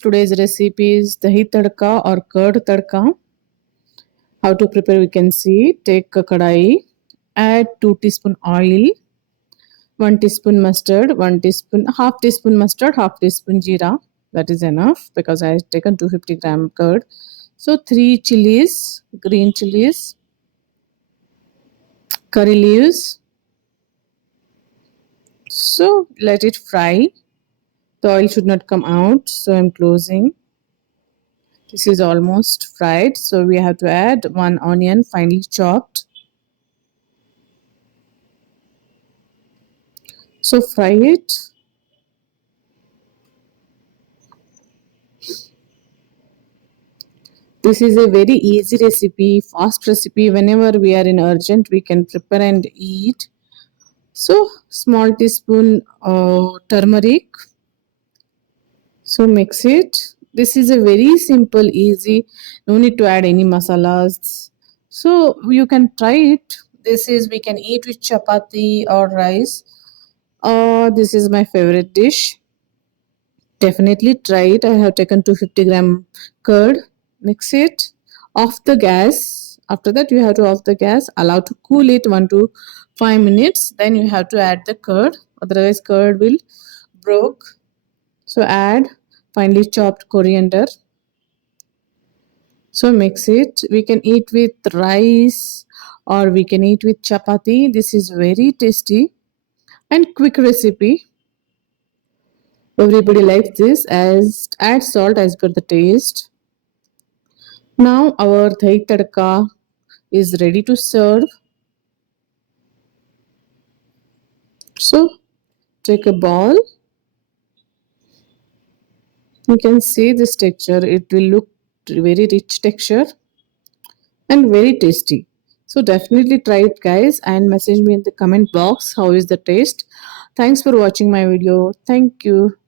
today's recipe is Dahi Tadka or Curd Tadka. How to prepare we can see. Take a kadai, add 2 teaspoon oil, 1 teaspoon mustard, 1 teaspoon, half teaspoon mustard, half teaspoon jeera. That is enough because I have taken 250-gram curd. So 3 chilies, green chilies, curry leaves. So let it fry. The oil should not come out, so I'm closing. This is almost fried, so we have to add 1 onion finely chopped. So fry it. This is a very easy recipe, fast recipe. Whenever we are in urgent, we can prepare and eat. So small teaspoon turmeric. So mix it. This is a very simple, easy. No need to add any masalas. So you can try it. This is we can eat with chapati or rice. This is my favorite dish. Definitely try it. I have taken 250-gram curd. Mix it. Off the gas. After that, you have to off the gas. Allow to cool it 1 to 5 minutes. Then you have to add the curd. Otherwise, curd will broke. So add finely chopped coriander. So mix it. We can eat with rice or we can eat with chapati. This is very tasty and quick recipe. Everybody likes this. As add salt as per the taste. Now our dahi tadka is ready to serve. So take a ball. You can see this texture. It will look very rich texture and very tasty. So definitely try it guys and message me in the comment box how is the taste. Thanks for watching my video. Thank you.